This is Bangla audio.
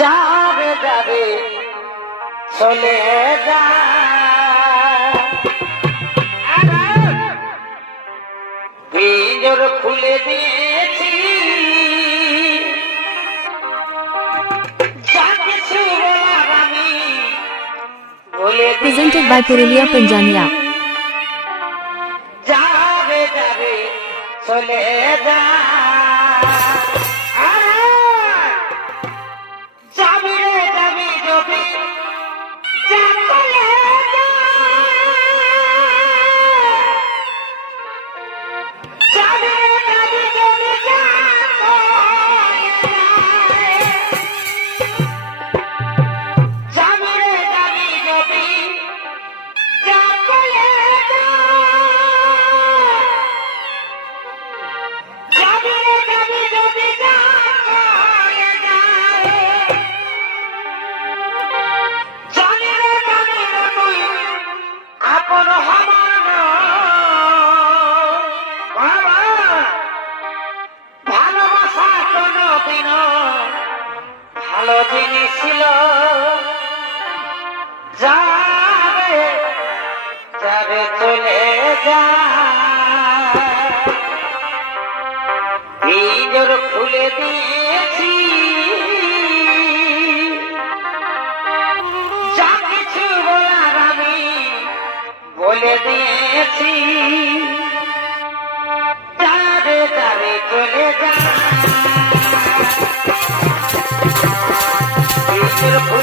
যাবে যাবে চলে যা। ভিজর খুলে দিয়েছি। Presented by Purulia Panjania. যাবে যাবে চলে যা। ভালো জিনিস ছিল। যাবে যাবে চলে যা ভিজর খুলে দিয়েছি। যা কিছু বলার আমি বলে দিয়েছি। যাবে যাবে চলে যা ভিজর